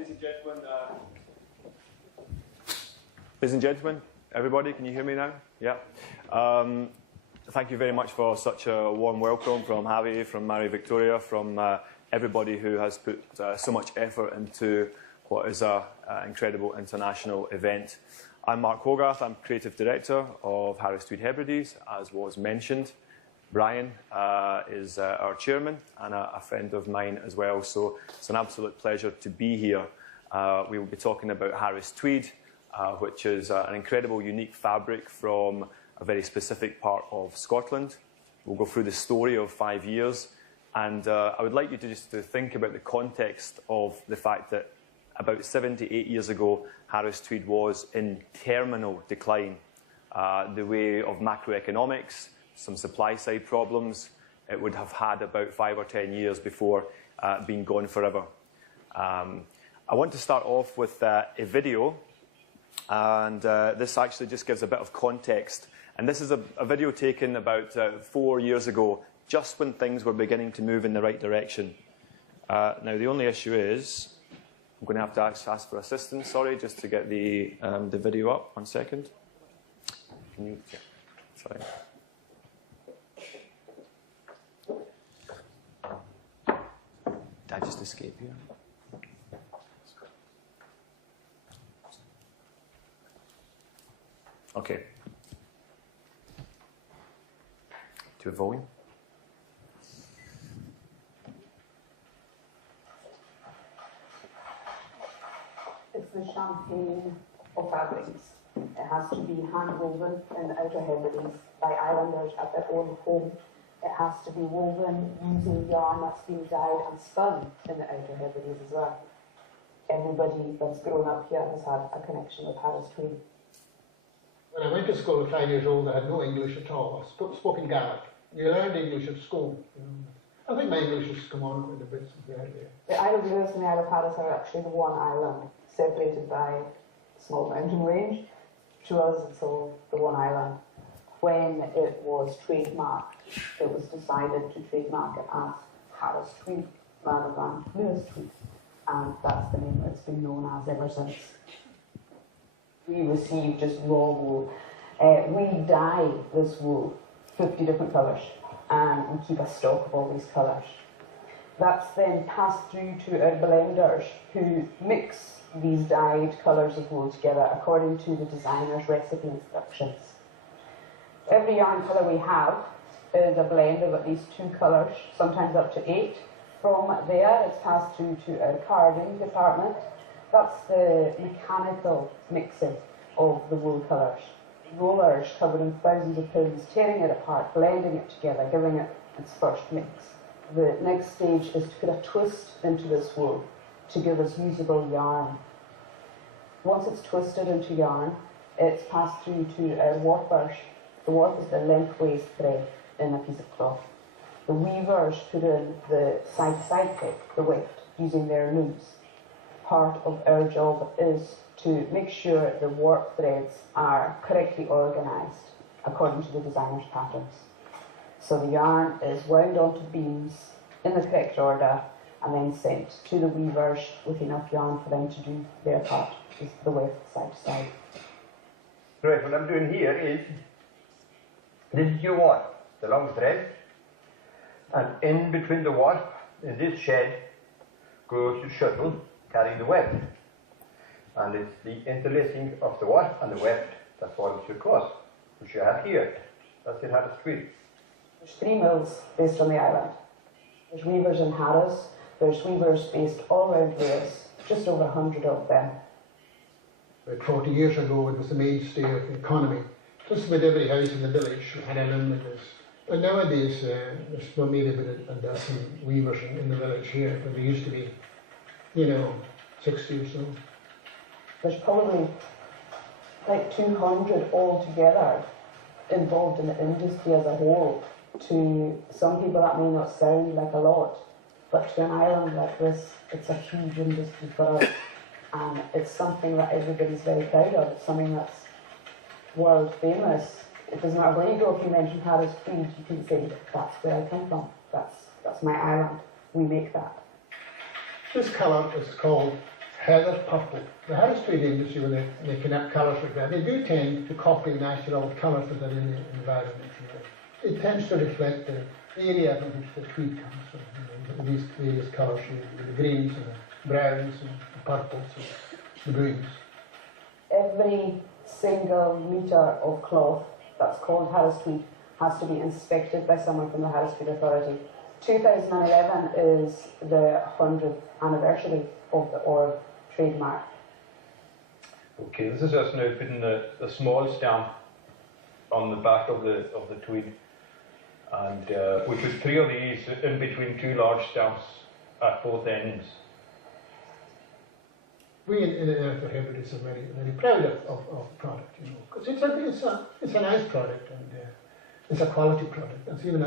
Ladies and gentlemen, everybody, can you hear me now? Yeah. Thank you very much for such a warm welcome from Javi, from Mary Victoria, from everybody who has put so much effort into what is an incredible international event. I'm Mark Hogarth. I'm Creative Director of Harris Tweed Hebrides, as was mentioned. Brian is our chairman and a friend of mine as well, so it's an absolute pleasure to be here. We will be talking about Harris Tweed, which is an incredible, unique fabric from a very specific part of Scotland. We'll go through the story of 5 years, and I would like you to just to think about the context of the fact that about 7 to 8 years ago, Harris Tweed was in terminal decline. The way of macroeconomics, some supply-side problems, it would have had about 5 or 10 years before being gone forever. I want to start off with a video, and this actually just gives a bit of context. And this is a video taken about 4 years ago, just when things were beginning to move in the right direction. Now, the only issue is, I'm going to have to ask for assistance, sorry, just to get the video up. 1 second. Can you, yeah, sorry. Did I just escape here? Okay. To volume. It's the champagne of fabrics. It has to be hand-woven in the Outer Hebrides by islanders at their own home. It has to be woven using yarn that's been dyed and spun in the Outer Hebrides as well. Everybody that's grown up here has had a connection with Harris Tweed. When I went to school at 5 years old, I had no English at all. I spoke in Gaelic. You learned English at school. You know. I think my English has come on quite a bit since we had there. The Isle of Lewis and the Isle of Harris are actually the one island, separated by a small mountain range. To us, it's all the one island. When it was trademarked, it was decided to trademark it as Harris Tweed rather than Lewis Tweed. And that's the name it's been known as ever since. We receive just raw wool. We dye this wool 50 different colours, and we keep a stock of all these colours. That's then passed through to our blenders, who mix these dyed colours of wool together according to the designer's recipe instructions. Every yarn colour we have is a blend of at least 2 colours, sometimes up to 8. From there, it's passed through to our carding department. That's the mechanical mixing of the wool colours. Rollers covered in thousands of pins, tearing it apart, blending it together, giving it its first mix. The next stage is to put a twist into this wool to give us usable yarn. Once it's twisted into yarn, it's passed through to our warpers. The warp is the lengthways thread in a piece of cloth. The weavers put in the side-to-side pick, the weft, using their looms. Part of our job is to make sure the warp threads are correctly organised according to the designer's patterns. So the yarn is wound onto beams in the correct order and then sent to the weavers with enough yarn for them to do their part, is the weft side to side. Right, what I'm doing here is, this is your warp, the long thread, and in between the warp, in this shed, goes the shuttle carrying the weft. And it's the interlacing of the warp and the weft that forms your cloth, which you have here. That's it, Harris Tweed. There's 3 mills based on the island. There's weavers in Harris, there's weavers based all around Lewis, just over 100 of them. About 40 years ago, it was the mainstay of the economy. Just about every house in the village had a loom like this. But nowadays, there's well, maybe about a dozen weavers in the village here, but there used to be, you know, 60 or so. There's probably like 200 altogether involved in the industry as a whole. To some people that may not sound like a lot, but to an island like this, it's a huge industry for us. And it's something that everybody's very proud of. It's something that's world famous. It doesn't matter where you go, if you mention Harris Tweed, you can say, that's where I come from. That's my island. We make that. This colour is called feather purple. The Harris Tweed industry, when they connect colours like that, they do tend to copy natural colours that are in the environment. It tends to reflect the area from which the tweed comes from. These various colours, the greens and the browns and the purples and the blues. Every Single metre of cloth that's called Harris Tweed has to be inspected by someone from the Harris Tweed Authority. 2011 is the 100th anniversary of the OR trademark. Okay, this is us now putting the small stamp on the back of the tweed, and we put 3 of these in between 2 large stamps at both ends. We in the Hebrides are very, very proud of the product, you know, because it's a nice product and it's a quality product. It's even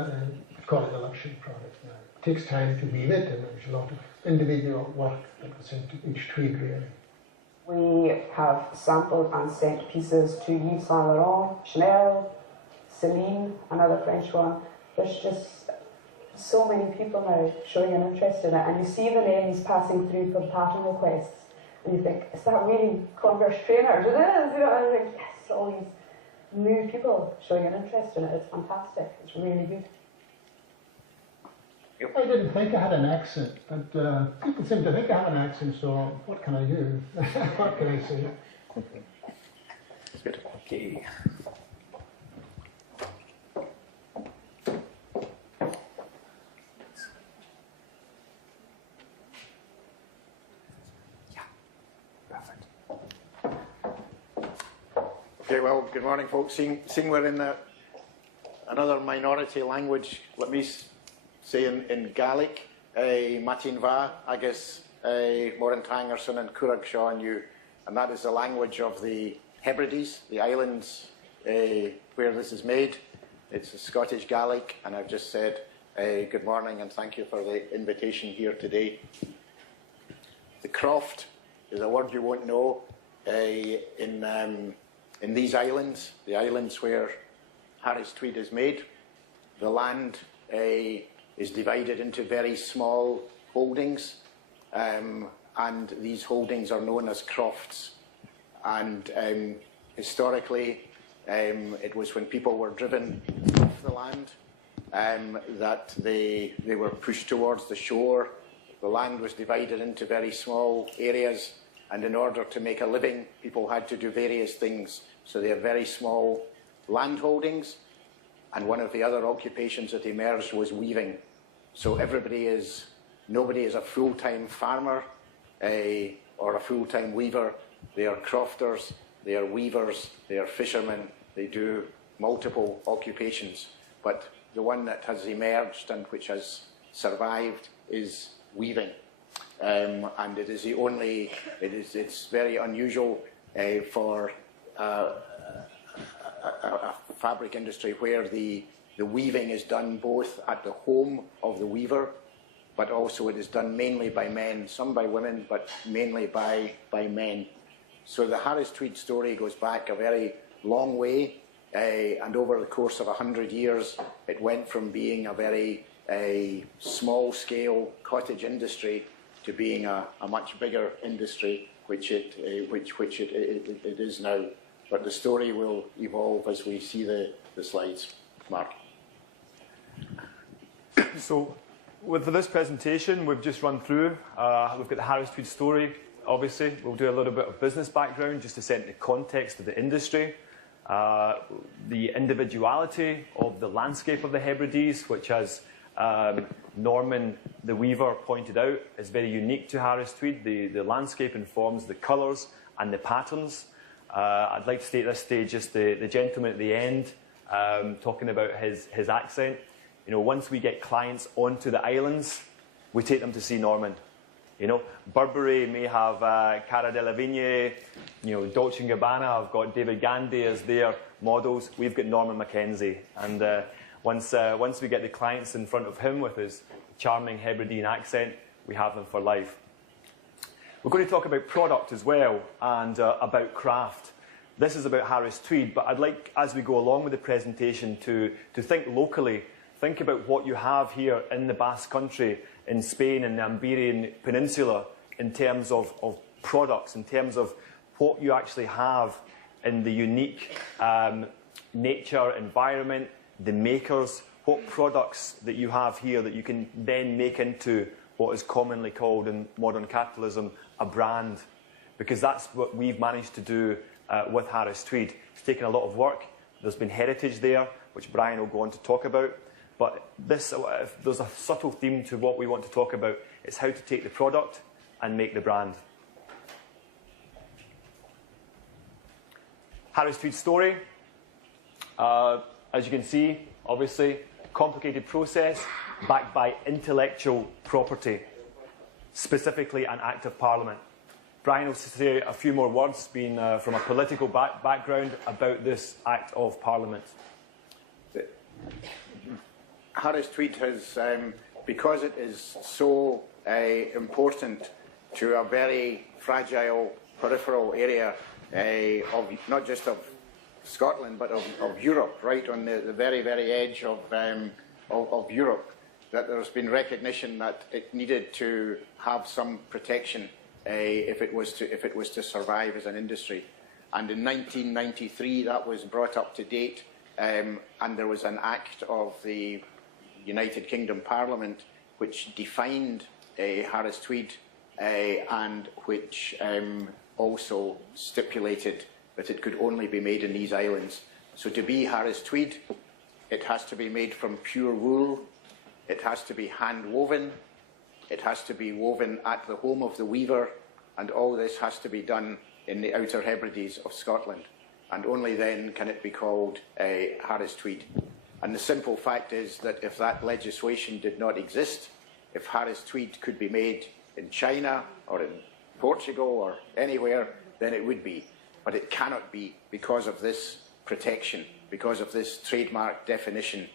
call it a luxury product. It takes time to weave it, and there's a lot of individual work that goes into each tweed, really. We have sampled and sent pieces to Yves Saint Laurent, Chanel, Celine, another French one. There's just so many people now showing an interest in it, and you see the names passing through for pattern requests. And you think, is that really Converse trainers? It is, you know, and I think, yes, all these new people showing an interest in it. It's fantastic. It's really good. I didn't think I had an accent, but people seem to think I have an accent, so what can I do? What can I say? Good. Okay. Okay, well, good morning, folks. Seeing we're in another minority language, let me say in Gaelic, Matin Va, agus Moran Tangerson and Currag Shaw and you, and that is the language of the Hebrides, the islands where this is made. It's a Scottish Gaelic, and I've just said good morning and thank you for the invitation here today. The Croft is a word you won't know in these islands, the islands where Harris Tweed is made. The land is divided into very small holdings, and these holdings are known as crofts. And historically, it was when people were driven off the land that they were pushed towards the shore. The land was divided into very small areas, and in order to make a living, people had to do various things. So they have very small land holdings, and one of the other occupations that emerged was weaving. So nobody is a full-time farmer or a full-time weaver. They are crofters, they are weavers, they are fishermen, they do multiple occupations. But the one that has emerged and which has survived is weaving. And it is the only, it's very unusual for a fabric industry where the weaving is done both at the home of the weaver, but also it is done mainly by men, some by women, but mainly by men. So the Harris Tweed story goes back a very long way, and over the course of 100 years, it went from being a very small-scale cottage industry to being a much bigger industry, which it is now. But the story will evolve as we see the slides. Mark. So, with this presentation, we've just run through. We've got the Harris Tweed story, obviously. We'll do a little bit of business background just to set the context of the industry. The individuality of the landscape of the Hebrides, which as Norman, the weaver, pointed out, is very unique to Harris Tweed. The landscape informs the colours and the patterns. I'd like to state at this stage just the gentleman at the end talking about his accent. You know, once we get clients onto the islands, we take them to see Norman. You know, Burberry may have Cara Delevingne, you know, Dolce & Gabbana have got David Gandy as their models. We've got Norman Mackenzie. And once we get the clients in front of him with his charming Hebridean accent, we have them for life. We're going to talk about product as well and about craft. This is about Harris Tweed, but I'd like, as we go along with the presentation, to think locally. Think about what you have here in the Basque Country, in Spain, and the Iberian Peninsula, in terms of products, in terms of what you actually have in the unique nature, environment, the makers, what products that you have here that you can then make into what is commonly called in modern capitalism a brand. Because that's what we've managed to do with Harris Tweed. It's taken a lot of work. There's been heritage there, which Brian will go on to talk about. But this, there's a subtle theme to what we want to talk about. It's how to take the product and make the brand. Harris Tweed story. As you can see, obviously, complicated process backed by intellectual property, specifically an Act of Parliament. Brian will say a few more words, being from a political background, about this Act of Parliament. Harris Tweed has, because it is so important to a very fragile peripheral area of not just of Scotland but of Europe, right on the very, very edge of Europe, that there's been recognition that it needed to have some protection if it was to survive as an industry. And in 1993 that was brought up to date, and there was an act of the United Kingdom Parliament which defined Harris Tweed and which also stipulated that it could only be made in these islands. So to be Harris Tweed, it has to be made from pure wool, it has to be hand woven, it has to be woven at the home of the weaver, and all this has to be done in the Outer Hebrides of Scotland. And only then can it be called Harris Tweed. And the simple fact is that if that legislation did not exist, if Harris Tweed could be made in China or in Portugal or anywhere, then it would be. But it cannot be because of this protection, because of this trademark definition,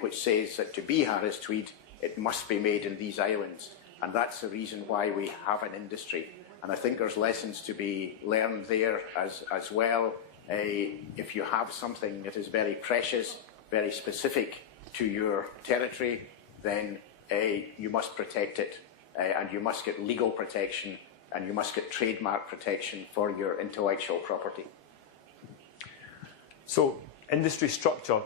which says that to be Harris Tweed, it must be made in these islands. And that's the reason why we have an industry. And I think there's lessons to be learned there as well. If you have something that is very precious, very specific to your territory, then you must protect it, and you must get legal protection, and you must get trademark protection for your intellectual property. So, industry structure,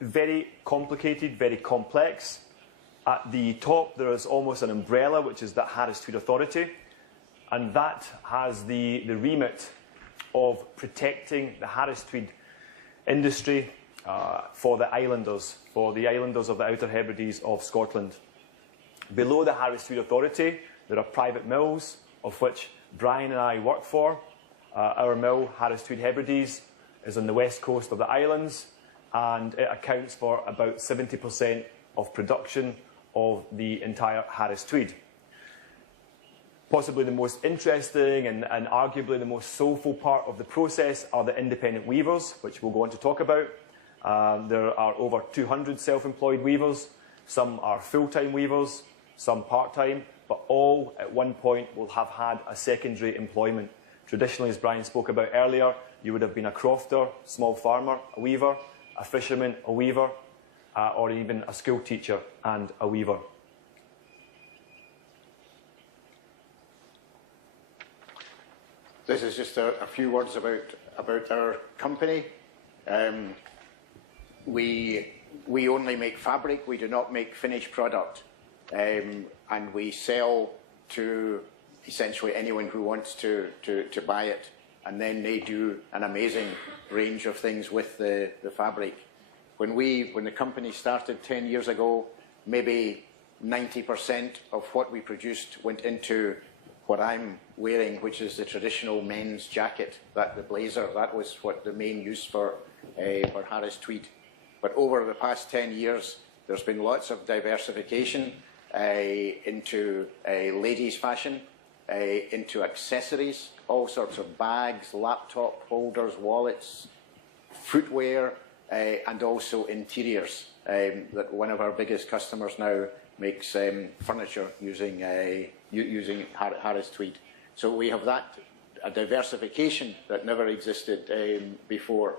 very complicated, very complex. At the top there is almost an umbrella, which is the Harris Tweed Authority, and that has the remit of protecting the Harris Tweed industry for the islanders of the Outer Hebrides of Scotland. Below the Harris Tweed Authority, there are private mills, of which Brian and I work for. Our mill, Harris Tweed Hebrides, is on the west coast of the islands, and it accounts for about 70% of production of the entire Harris Tweed. Possibly the most interesting and arguably the most soulful part of the process are the independent weavers, which we'll go on to talk about. There are over 200 self-employed weavers. Some are full-time weavers, some part-time, but all at one point will have had a secondary employment. Traditionally, as Brian spoke about earlier, you would have been a crofter, small farmer, a weaver, a fisherman, a weaver, or even a school teacher and a weaver. This is just a few words about our company. We only make fabric, we do not make finished product. And we sell to essentially anyone who wants to buy it. And then they do an amazing range of things with the fabric. When the company started 10 years ago, maybe 90% of what we produced went into what I'm wearing, which is the traditional men's jacket, the blazer. That was what the main use for Harris Tweed. But over the past 10 years, there's been lots of diversification into ladies' fashion, into accessories, all sorts of bags, laptop holders, wallets, footwear, and also interiors. That one of our biggest customers now makes furniture using Harris Tweed. So we have a diversification that never existed before.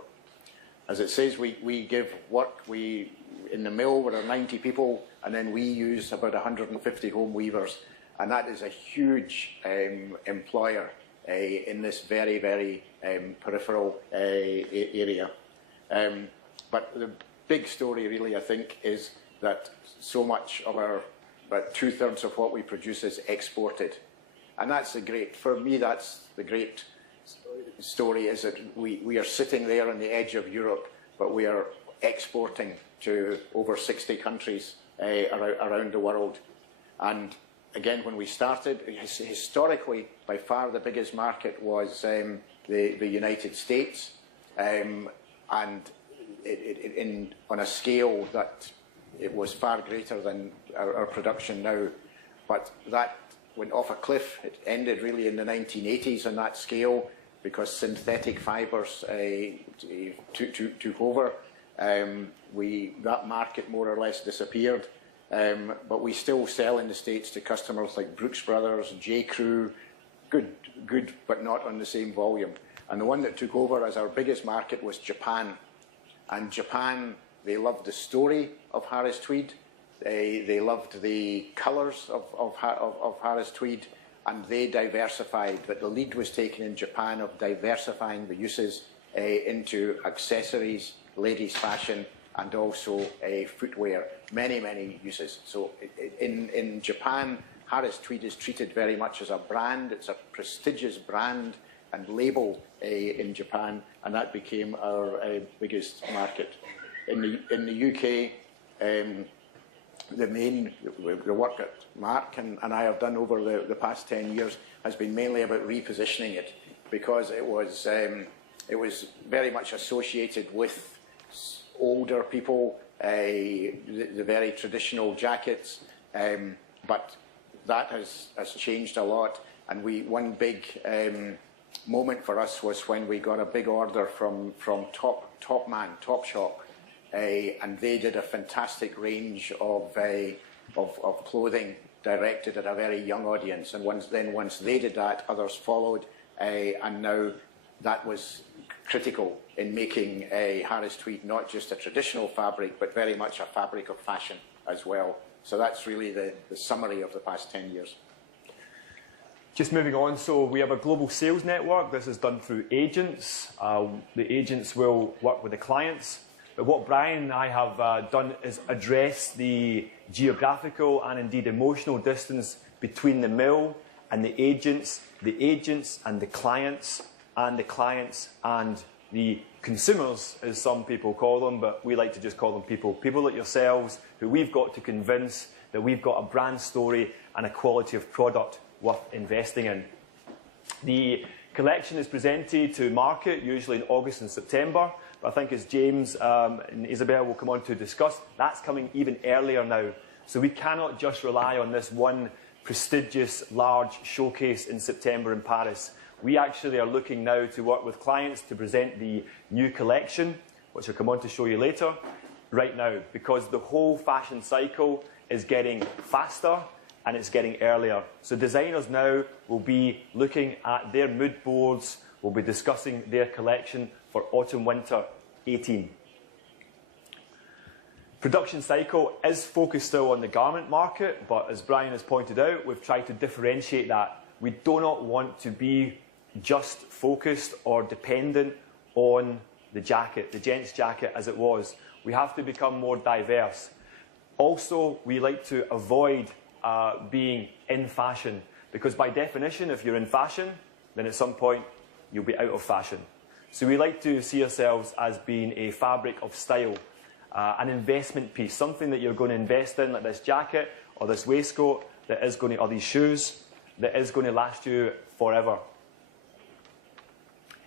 As it says, we give work. In the mill there are 90 people, and then we use about 150 home weavers. and that is a huge employer in this very, very peripheral area. But the big story really, I think, is that so much of our, about 2/3 of what we produce is exported. And that's the great, for me, that's the great story, is that we are sitting there on the edge of Europe, but we are exporting to over 60 countries around the world. And again, when we started, historically, by far the biggest market was the United States, and on a scale that it was far greater than our production now. But that went off a cliff. It ended really in the 1980s on that scale, because synthetic fibres took over. That market more or less disappeared. But we still sell in the States to customers like Brooks Brothers, J. Crew, good, but not on the same volume. And the one that took over as our biggest market was Japan. And Japan, they loved the story of Harris Tweed. They loved the colours of Harris Tweed, and they diversified. But the lead was taken in Japan of diversifying the uses into accessories, ladies' fashion, and also footwear. Many, many uses. So in Japan, Harris Tweed is treated very much as a brand. It's a prestigious brand and label in Japan, and that became our biggest market. In the UK, the work that Mark and I have done over the past 10 years has been mainly about repositioning it, because it was very much associated with older people, the very traditional jackets, but that has changed a lot. And one big moment for us was when we got a big order from Topshop, and they did a fantastic range of clothing directed at a very young audience. And once they did that, others followed, and now that was critical in making Harris Tweed not just a traditional fabric, but very much a fabric of fashion as well. So that's really the summary of the past 10 years. Just moving on, so we have a global sales network. This is done through agents. The agents will work with the clients. But what Brian and I have done is address the geographical and indeed emotional distance between the mill and the agents and the clients and the consumers, as some people call them, but we like to just call them people. People like yourselves, who we've got to convince that we've got a brand story and a quality of product worth investing in. The collection is presented to market usually in August and September, but I think as James and Isabel will come on to discuss, that's coming even earlier now. So we cannot just rely on this one prestigious large showcase in September in Paris. We actually are looking now to work with clients to present the new collection, which I'll come on to show you later, right now, because the whole fashion cycle is getting faster and it's getting earlier. So designers now will be looking at their mood boards, will be discussing their collection for autumn-winter 18. Production cycle is focused still on the garment market, but as Brian has pointed out, we've tried to differentiate that. We do not want to be just focused or dependent on the jacket, the gents' jacket as it was. We have to become more diverse. Also, we like to avoid being in fashion, because by definition, if you're in fashion, then at some point you'll be out of fashion. So we like to see ourselves as being a fabric of style, an investment piece, something that you're going to invest in, like this jacket or this waistcoat, that is going to, or these shoes, that is going to last you forever.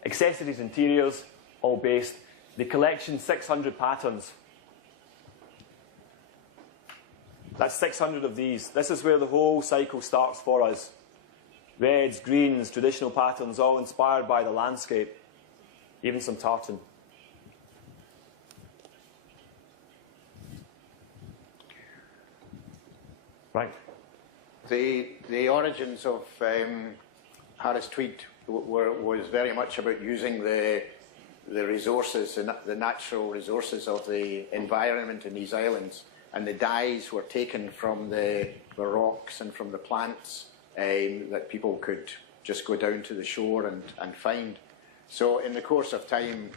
Accessories, interiors, all based. The collection, 600 patterns. That's 600 of these. This is where the whole cycle starts for us. Reds, greens, traditional patterns, all inspired by the landscape. Even some tartan. Right. The origins of Harris Tweed was very much about using the resources, the natural resources of the environment in these islands. and the dyes were taken from the rocks and from the plants that people could just go down to the shore and find. So in the course of time,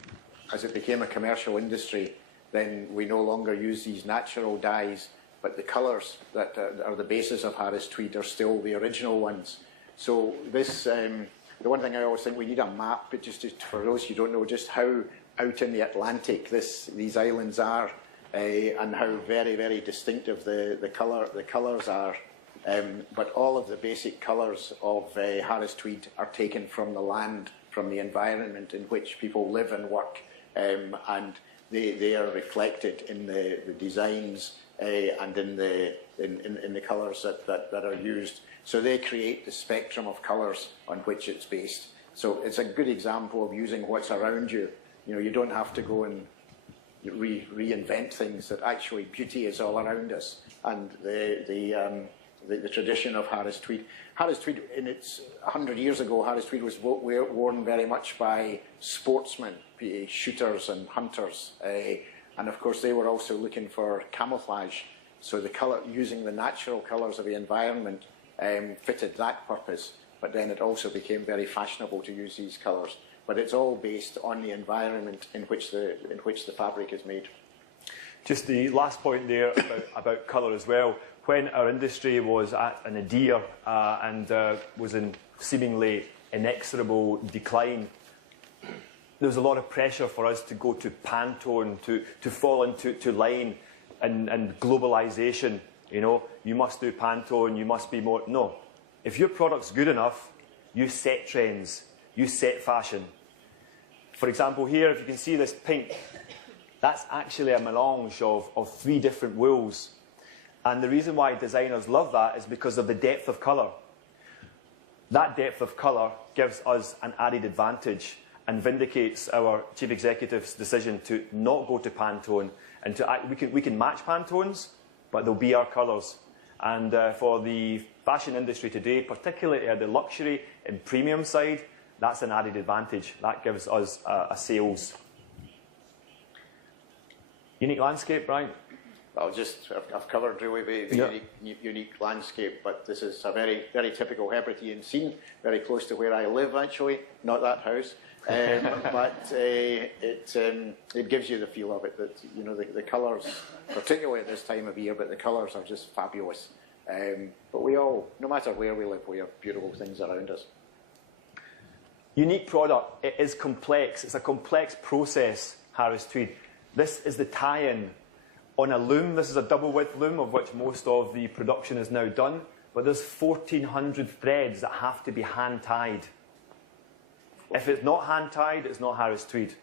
as it became a commercial industry, then we no longer use these natural dyes, but the colours that are the basis of Harris Tweed are still the original ones. So this, the one thing I always think we need a map, but just for those who don't know just how out in the Atlantic these islands are, and how very, very distinctive the colours are. But all of the basic colours of Harris Tweed are taken from the land, from the environment in which people live and work, and they are reflected in the designs and in the colours that are used. So they create the spectrum of colours on which it's based. So it's a good example of using what's around you. You know, you don't have to go and reinvent things. That actually beauty is all around us. And the tradition of Harris Tweed. Harris Tweed, in its 100 years ago, Harris Tweed was worn very much by sportsmen, shooters and hunters, and of course they were also looking for camouflage. So the colour, using the natural colours of the environment, fitted that purpose. But then it also became very fashionable to use these colours. But it's all based on the environment in which the fabric is made. Just the last point there about colour as well. When our industry was at a nadir and was in seemingly inexorable decline, there was a lot of pressure for us to go to Pantone, to fall into line and globalisation. You know, you must do Pantone, you must be more. No. If your product's good enough, you set trends, you set fashion. For example, here, if you can see this pink, that's actually a melange of 3 different wools. And the reason why designers love that is because of the depth of colour. That depth of colour gives us an added advantage and vindicates our chief executive's decision to not go to Pantone. And we can match Pantones, but they'll be our colours. And for the fashion industry today, particularly at the luxury and premium side, that's an added advantage. That gives us a sales. Unique landscape, Brian? I've covered really the unique landscape, but this is a very, very typical Hebridean scene, very close to where I live actually, not that house. But it gives you the feel of it, that you know the colours, particularly at this time of year, but the colours are just fabulous. But we all, no matter where we live, we have beautiful things around us. Unique product, it is complex. It's a complex process, Harris Tweed. This is the tie-in on a loom. This is a double-width loom, of which most of the production is now done. But there's 1,400 threads that have to be hand-tied. If it's not hand-tied, it's not Harris Tweed.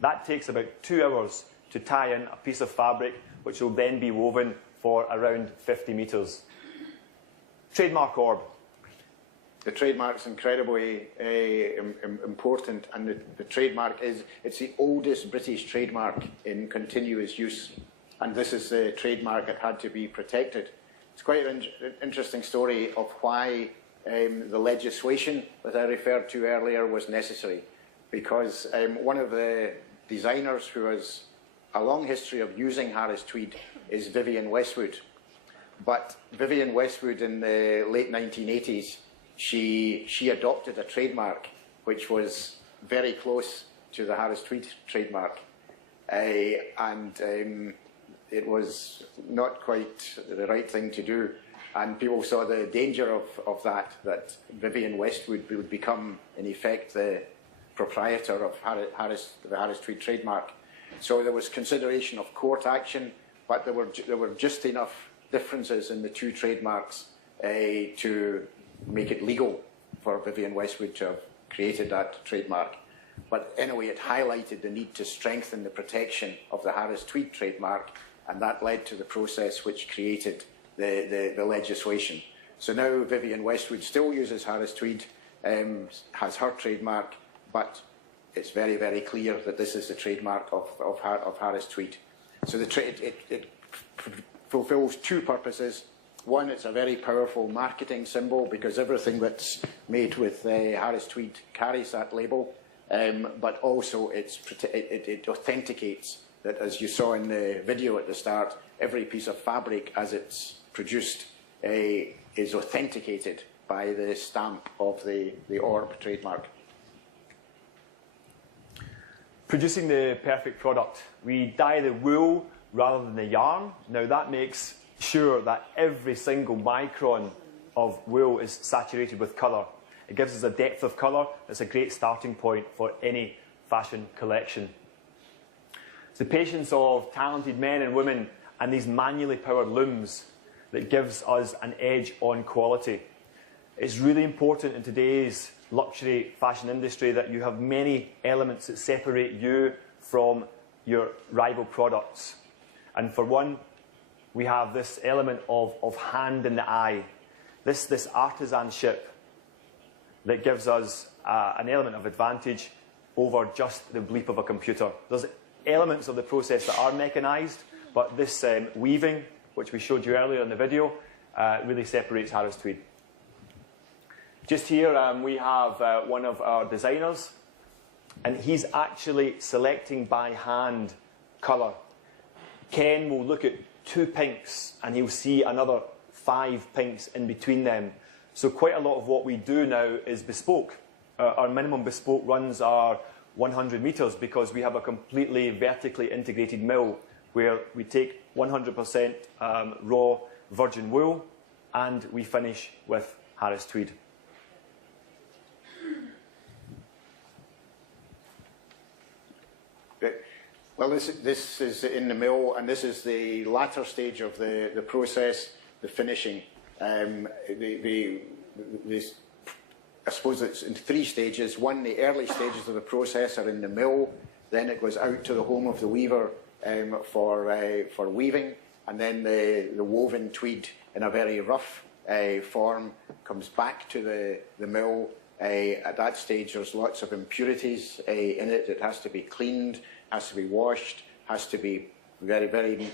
That takes about 2 hours to tie in a piece of fabric, which will then be woven for around 50 metres. Trademark orb. The trademark's incredibly important, and the trademark it's the oldest British trademark in continuous use, and this is the trademark that had to be protected. It's quite an interesting story of why the legislation that I referred to earlier was necessary, because one of the designers who has a long history of using Harris Tweed is Vivienne Westwood. But Vivienne Westwood in the late 1980s, she adopted a trademark which was very close to the Harris Tweed trademark, and it was not quite the right thing to do, and people saw the danger of that Vivienne Westwood would become in effect the proprietor of the Harris Tweed trademark. So there was consideration of court action, but there were just enough differences in the 2 trademarks to make it legal for Vivienne Westwood to have created that trademark. But anyway, it highlighted the need to strengthen the protection of the Harris Tweed trademark, and that led to the process which created the legislation. So now Vivienne Westwood still uses Harris Tweed, has her trademark, but it's very, very clear that this is the trademark of Harris Tweed. So it fulfills 2 purposes. One, it's a very powerful marketing symbol because everything that's made with Harris Tweed carries that label, but also it authenticates that, as you saw in the video at the start, every piece of fabric as it's produced is authenticated by the stamp of the Orb trademark. Producing the perfect product. We dye the wool rather than the yarn. Now that makes sure that every single micron of wool is saturated with colour. It gives us a depth of colour that's a great starting point for any fashion collection. It's the patience of talented men and women and these manually powered looms that gives us an edge on quality. It's really important in today's luxury fashion industry that you have many elements that separate you from your rival products. And for one, we have this element of hand in the eye, this artisanship that gives us an element of advantage over just the bleep of a computer. There's elements of the process that are mechanised, but this weaving, which we showed you earlier in the video, really separates Harris Tweed. Just here we have one of our designers, and he's actually selecting by hand colour. Ken will look at 2 pinks and he'll see another 5 pinks in between them. So quite a lot of what we do now is bespoke. Our minimum bespoke runs are 100 metres because we have a completely vertically integrated mill where we take 100% raw virgin wool and we finish with Harris Tweed. Well, this is in the mill, and this is the latter stage of the process, the finishing. I suppose it's in 3 stages. One, the early stages of the process are in the mill, then it goes out to the home of the weaver for weaving, and then the woven tweed in a very rough form comes back to the mill. At that stage there's lots of impurities in it. It has to be cleaned, has to be washed, has to be very, very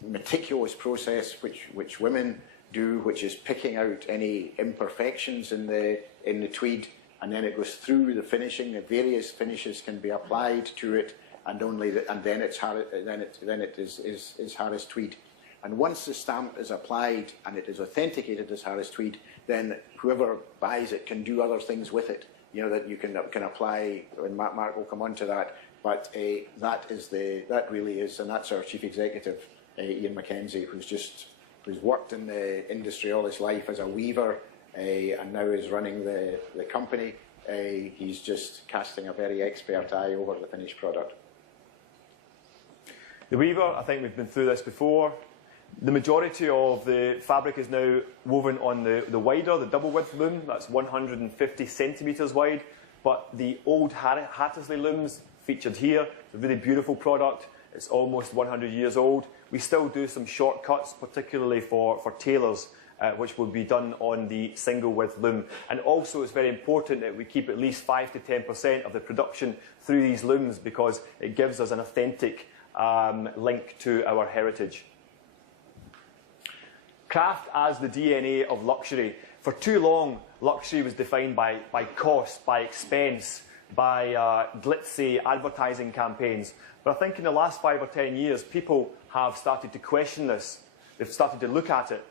meticulous process which women do, which is picking out any imperfections in the tweed, and then it goes through the finishing. The various finishes can be applied to it, and then it is Harris Tweed. And once the stamp is applied and it is authenticated as Harris Tweed, then whoever buys it can do other things with it. You know, that you can apply, and Mark will come on to that. But that really is, and that's our chief executive, Ian Mackenzie, who's worked in the industry all his life as a weaver, and now is running the company. He's just casting a very expert eye over the finished product. The weaver, I think we've been through this before. The majority of the fabric is now woven on the wider, the double width loom. That's 150 centimetres wide. But the old Hattersley looms featured here, it's a really beautiful product. It's almost 100 years old. We still do some shortcuts, particularly for tailors, which will be done on the single width loom. And also it's very important that we keep at least 5 to 10% of the production through these looms because it gives us an authentic link to our heritage. Craft as the DNA of luxury. For too long, luxury was defined by cost, by expense, by glitzy advertising campaigns. But I think in the last 5 or 10 years, people have started to question this. They've started to look at it.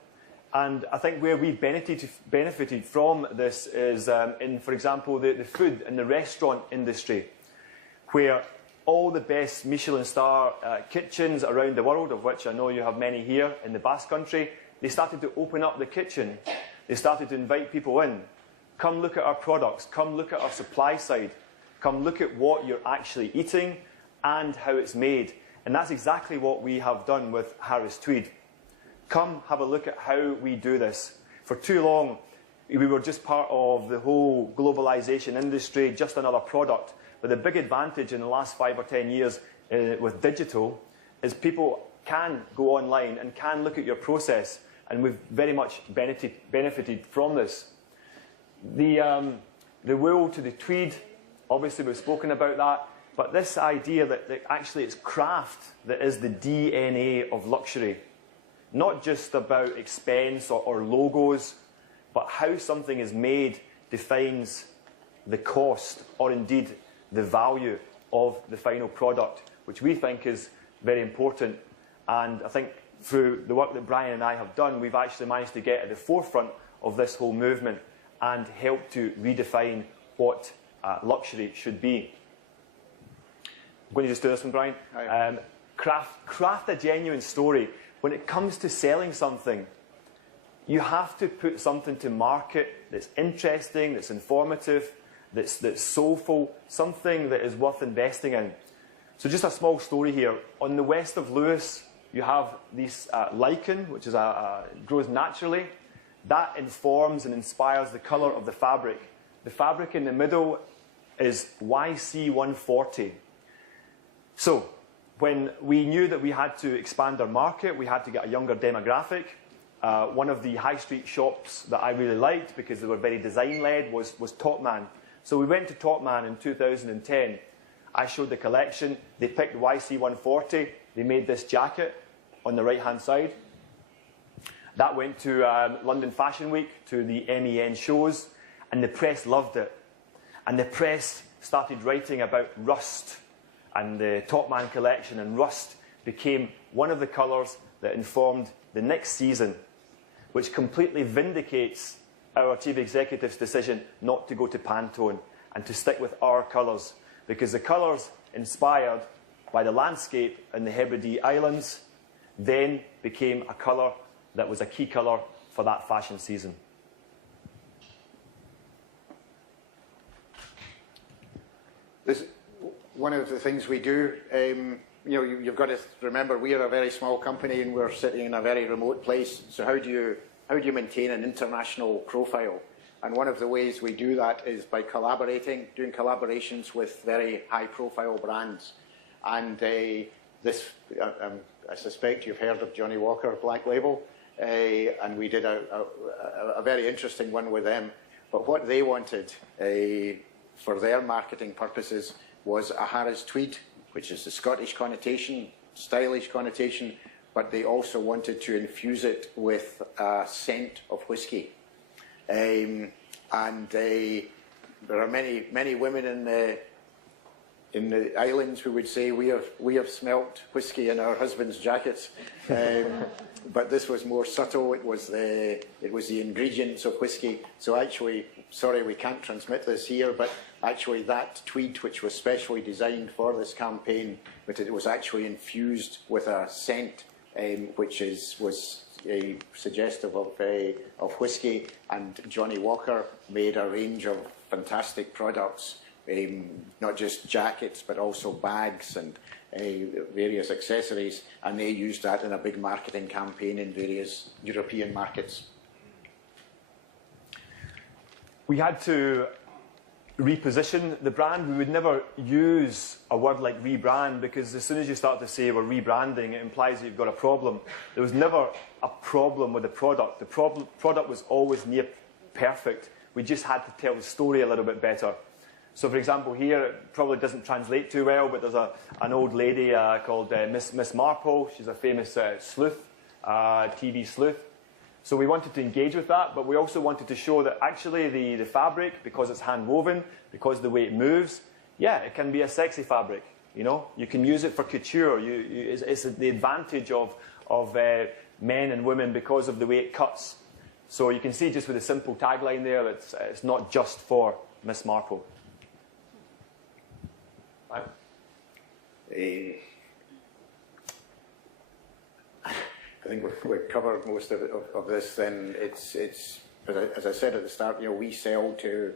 And I think where we've benefited from this is in, for example, the food and the restaurant industry, where all the best Michelin star kitchens around the world, of which I know you have many here in the Basque Country, they started to open up the kitchen. They started to invite people in. Come look at our products. Come look at our supply side. Come look at what you're actually eating and how it's made. And that's exactly what we have done with Harris Tweed. Come have a look at how we do this. For too long, we were just part of the whole globalization industry, just another product. But the big advantage in the last 5 or 10 years with digital is people can go online and can look at your process. And we've very much benefited from this. The wool to the tweed, obviously we've spoken about that, but this idea that actually it's craft that is the DNA of luxury. Not just about expense or logos, but how something is made defines the cost or indeed the value of the final product, which we think is very important. And I think through the work that Brian and I have done, we've actually managed to get at the forefront of this whole movement and help to redefine what luxury should be. I'm going to just do this one, Brian. Craft a genuine story. When it comes to selling something, you have to put something to market that's interesting, that's informative, that's soulful, something that is worth investing in. So just a small story here. On the west of Lewis, you have this lichen, which is grows naturally. That informs and inspires the colour of the fabric. The fabric in the middle is YC140. So when we knew that we had to expand our market, we had to get a younger demographic. One of the high street shops that I really liked, because they were very design-led, was Topman. So we went to Topman in 2010. I showed the collection. They picked YC140. They made this jacket on the right-hand side. That went to London Fashion Week, to the MEN shows, and the press loved it. And the press started writing about rust and the Topman collection, and rust became one of the colours that informed the next season, which completely vindicates our chief executive's decision not to go to Pantone and to stick with our colours, because the colours inspired by the landscape in the Hebrides Islands then became a colour that was a key colour for that fashion season. This, one of the things we do, you've got to remember we are a very small company and we're sitting in a very remote place. So how do you maintain an international profile? And one of the ways we do that is by collaborating, doing collaborations with very high-profile brands. And I suspect you've heard of Johnny Walker Black Label, and we did a very interesting one with them. But what they wanted for their marketing purposes was a Harris Tweed, which is the Scottish connotation, stylish connotation, but they also wanted to infuse it with a scent of whiskey. There are many women in the islands who would say we have smelt whiskey in our husbands' jackets, but this was more subtle. It was the ingredients of whiskey. So actually, sorry, we can't transmit this here, but actually that tweed, which was specially designed for this campaign, but it was actually infused with a scent which was suggestive of whiskey, and Johnny Walker made a range of fantastic products, not just jackets but also bags and various accessories, and they used that in a big marketing campaign in various European markets. We had to reposition the brand. We would never use a word like rebrand, because as soon as you start to say we're rebranding, it implies that you've got a problem. There was never a problem with the product. The product was always near perfect. We just had to tell the story a little bit better. So, for example, here, it probably doesn't translate too well, but there's an old lady called Miss Marple. She's a famous sleuth, TV sleuth. So we wanted to engage with that, but we also wanted to show that actually the fabric, because it's hand-woven, because of the way it moves, yeah, it can be a sexy fabric. You know, you can use it for couture. It's the advantage of men and women because of the way it cuts. So you can see just with a simple tagline there, it's not just for Miss Marple. Right. I think we've covered most of this. Then it's as I said at the start, we sell to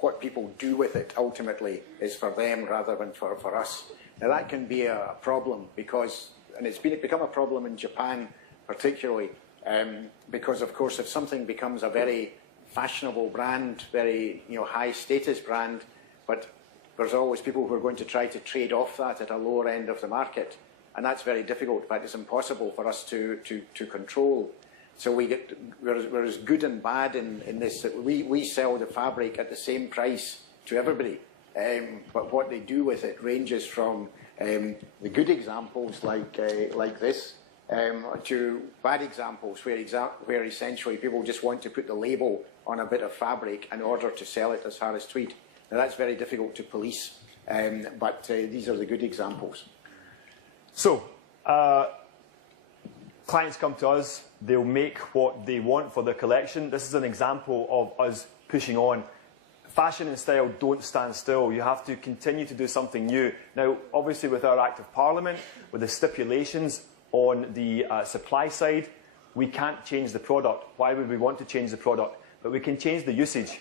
what people do with it ultimately is for them rather than for us. Now that can be a problem because, and it's become a problem in Japan particularly, because of course if something becomes a very fashionable brand, very high status brand, but there's always people who are going to try to trade off that at a lower end of the market. And that's very difficult. In fact, it's impossible for us to control. So we're as good and bad in this, that we sell the fabric at the same price to everybody. But what they do with it ranges from the good examples like this to bad examples where essentially people just want to put the label on a bit of fabric in order to sell it as Harris Tweed. Now that's very difficult to police, but these are the good examples. So, clients come to us, they'll make what they want for their collection. This is an example of us pushing on. Fashion and style don't stand still. You have to continue to do something new. Now, obviously, with our Act of Parliament, with the stipulations on the supply side, we can't change the product. Why would we want to change the product? But we can change the usage.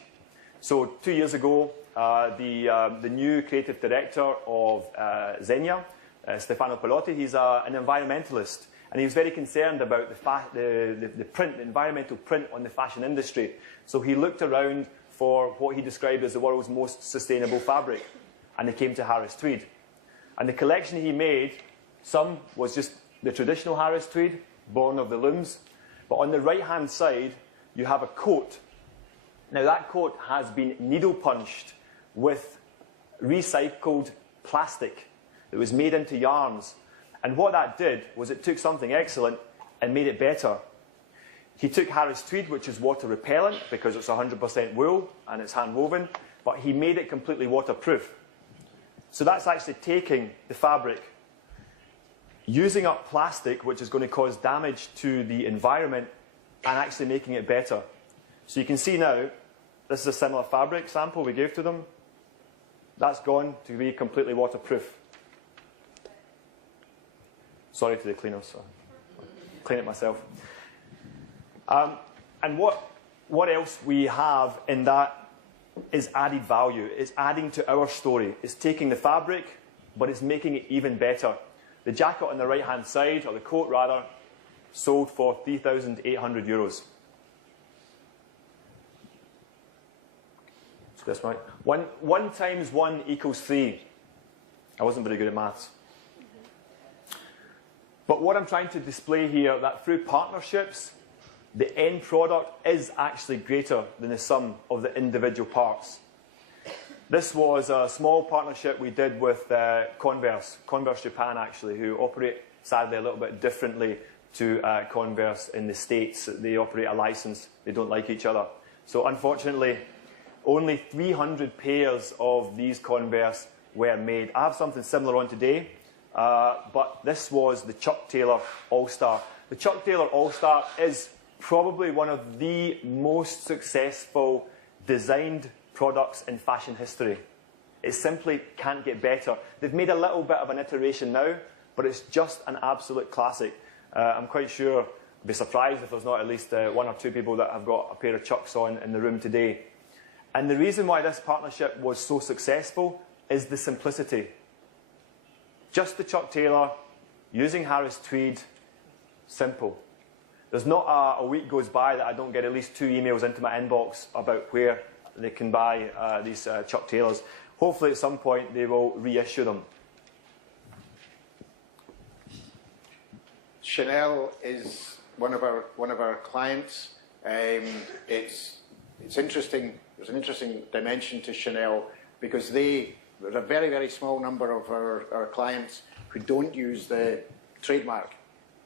So 2 years ago, the new creative director of Zegna, Stefano Pallotti, he's an environmentalist. And he was very concerned about the print, the environmental print on the fashion industry. So he looked around for what he described as the world's most sustainable fabric. And he came to Harris Tweed. And the collection he made, some was just the traditional Harris Tweed, born of the looms. But on the right-hand side, you have a coat. Now, that coat has been needle punched with recycled plastic that was made into yarns. And what that did was it took something excellent and made it better. He took Harris Tweed, which is water repellent because it's 100% wool and it's hand woven, but he made it completely waterproof. So that's actually taking the fabric, using up plastic, which is going to cause damage to the environment, and actually making it better. So you can see now, this is a similar fabric sample we gave to them. That's gone to be completely waterproof. Sorry to the cleaners, so I'll clean it myself. And what else we have in that is added value. It's adding to our story. It's taking the fabric, but it's making it even better. The jacket on the right-hand side, or the coat rather, sold for €3,800. So that's right. 1 times 1 equals 3. I wasn't very good at maths. But what I'm trying to display here, that through partnerships, the end product is actually greater than the sum of the individual parts. This was a small partnership we did with Converse Japan actually, who operate sadly a little bit differently to Converse in the States. They operate a license, they don't like each other. So unfortunately, only 300 pairs of these Converse were made. I have something similar on today. But this was the Chuck Taylor All-Star. The Chuck Taylor All-Star is probably one of the most successful designed products in fashion history. It simply can't get better. They've made a little bit of an iteration now, but it's just an absolute classic. I'm quite sure, I'd be surprised if there's not at least 1 or 2 people that have got a pair of Chucks on in the room today. And the reason why this partnership was so successful is the simplicity. Just the Chuck Taylor, using Harris Tweed, simple. There's not a week goes by that I don't get at least 2 emails into my inbox about where they can buy these Chuck Taylors. Hopefully at some point they will reissue them. Chanel is one of our clients. It's interesting. There's an interesting dimension to Chanel because there's a very, very small number of our clients who don't use the trademark.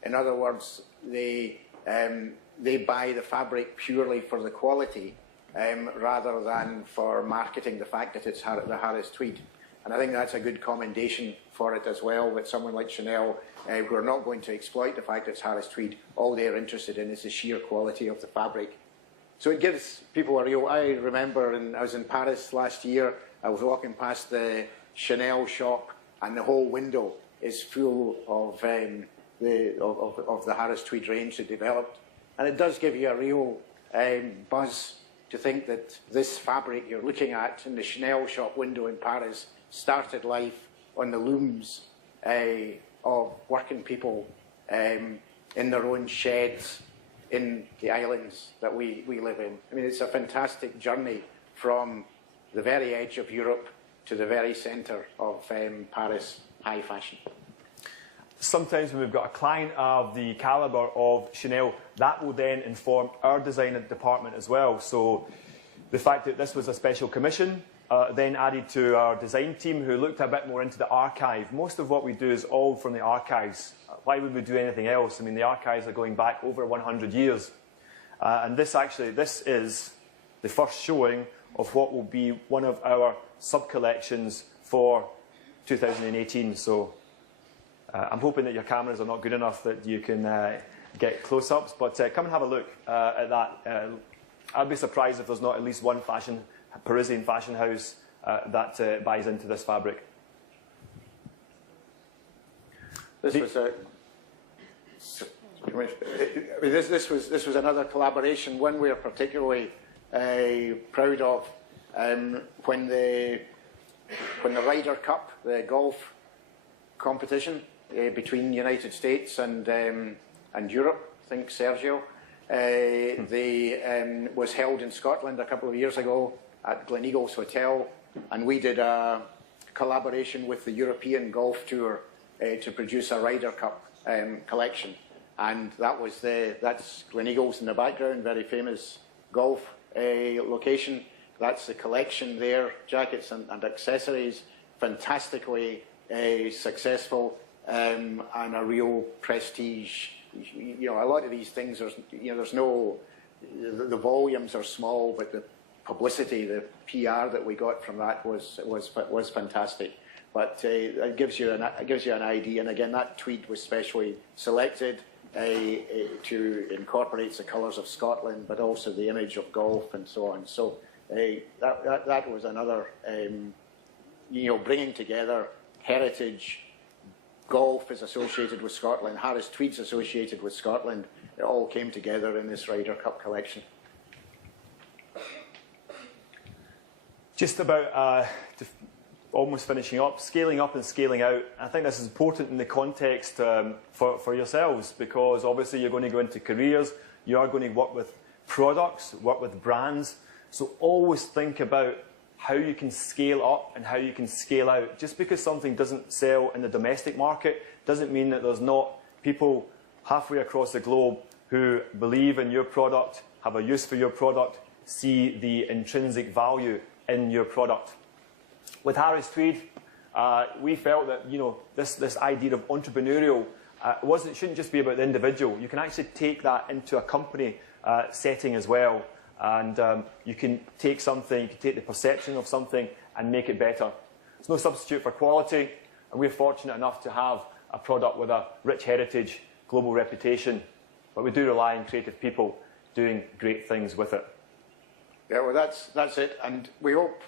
In other words, they buy the fabric purely for the quality rather than for marketing the fact that it's the Harris Tweed. And I think that's a good commendation for it as well, that someone like Chanel, who are not going to exploit the fact that it's Harris Tweed, all they're interested in is the sheer quality of the fabric. So it gives people a real... I remember I was in Paris last year, I was walking past the Chanel shop and the whole window is full of the Harris Tweed range they developed. And it does give you a real buzz to think that this fabric you're looking at in the Chanel shop window in Paris started life on the looms of working people in their own sheds in the islands that we live in. I mean, it's a fantastic journey from the very edge of Europe to the very centre of Paris high fashion. Sometimes when we've got a client of the calibre of Chanel, that will then inform our design department as well. So the fact that this was a special commission then added to our design team who looked a bit more into the archive. Most of what we do is all from the archives. Why would we do anything else? I mean, the archives are going back over 100 years. And this is the first showing of what will be one of our sub-collections for 2018. So I'm hoping that your cameras are not good enough that you can get close-ups, but come and have a look at that. I'd be surprised if there's not at least one Parisian fashion house that buys into this fabric. This was another collaboration, one we're particularly proud of. When the Ryder Cup, the golf competition between the United States and Europe, I think Sergio, was held in Scotland a couple of years ago at Gleneagles Hotel, and we did a collaboration with the European Golf Tour to produce a Ryder Cup collection, and that's Gleneagles in the background, very famous golf location. That's the collection there, jackets and accessories, fantastically successful, and a real prestige. You know, a lot of these things, there's no, the volumes are small, but the publicity, the PR that we got from that was fantastic. But it gives you an idea, and again, that tweed was specially selected to incorporate the colours of Scotland, but also the image of golf and so on. So that was another, bringing together heritage. Golf is associated with Scotland, Harris Tweed's associated with Scotland. It all came together in this Ryder Cup collection. Just about almost finishing up, scaling up and scaling out. I think this is important in the context for yourselves, because obviously you're going to go into careers, you are going to work with products, work with brands. So always think about how you can scale up and how you can scale out. Just because something doesn't sell in the domestic market doesn't mean that there's not people halfway across the globe who believe in your product, have a use for your product, see the intrinsic value in your product. With Harris Tweed, we felt that this idea of entrepreneurial shouldn't just be about the individual. You can actually take that into a company setting as well. And you can take something, you can take the perception of something and make it better. It's no substitute for quality, and we're fortunate enough to have a product with a rich heritage, global reputation, but we do rely on creative people doing great things with it. Yeah, well, that's it, and we hope,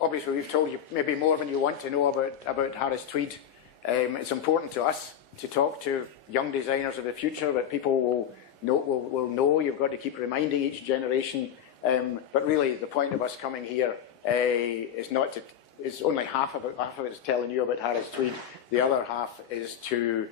obviously we've told you maybe more than you want to know about Harris Tweed. It's important to us to talk to young designers of the future, that people will know. You've got to keep reminding each generation. But really, the point of us coming here is not to. It's only half of it is telling you about Harris Tweed. The other half is to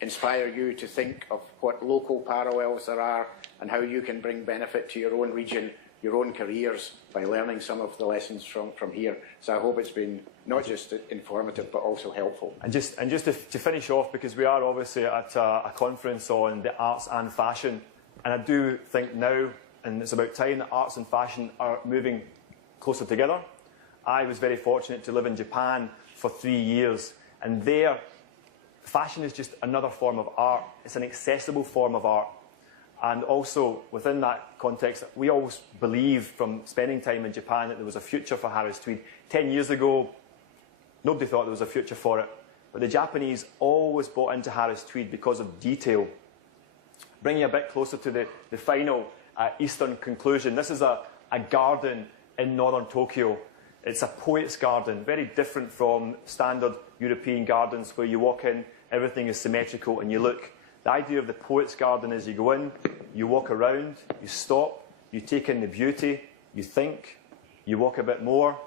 inspire you to think of what local parallels there are and how you can bring benefit to your own region, your own careers, by learning some of the lessons from here. So I hope it's been not just informative, but also helpful. And just to finish off, because we are obviously at a conference on the arts and fashion, and I do think now, and it's about time, that arts and fashion are moving closer together. I was very fortunate to live in Japan for 3 years, and there, fashion is just another form of art. It's an accessible form of art. And also, within that context, we always believed from spending time in Japan that there was a future for Harris Tweed. 10 years ago, nobody thought there was a future for it. But the Japanese always bought into Harris Tweed because of detail. Bringing you a bit closer to the final Eastern conclusion, this is a garden in northern Tokyo. It's a poet's garden, very different from standard European gardens where you walk in, everything is symmetrical, and you look. The idea of the poet's garden is you go in, you walk around, you stop, you take in the beauty, you think, you walk a bit more,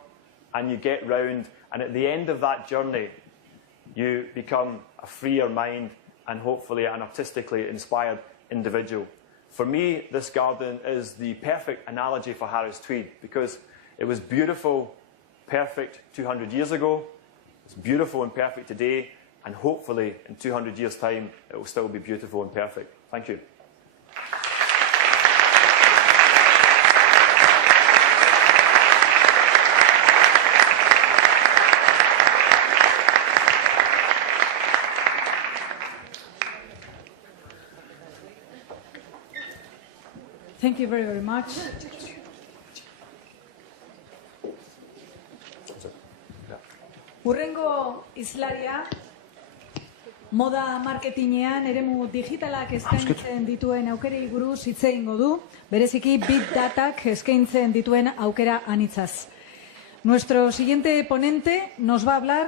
and you get round. And at the end of that journey, you become a freer mind and hopefully an artistically inspired individual. For me, this garden is the perfect analogy for Harris Tweed, because it was beautiful, perfect 200 years ago, it's beautiful and perfect today, and hopefully in 200 years' time, it will still be beautiful and perfect. Thank you. Thank you very, very much. Hurrengo islaria Moda marketingean eremu digitalak eskaintzen dituen aukerei buruz hitz egingo du, bereziki big datak eskaintzen dituen aukera anitzaz. Nuestro siguiente ponente nos va a hablar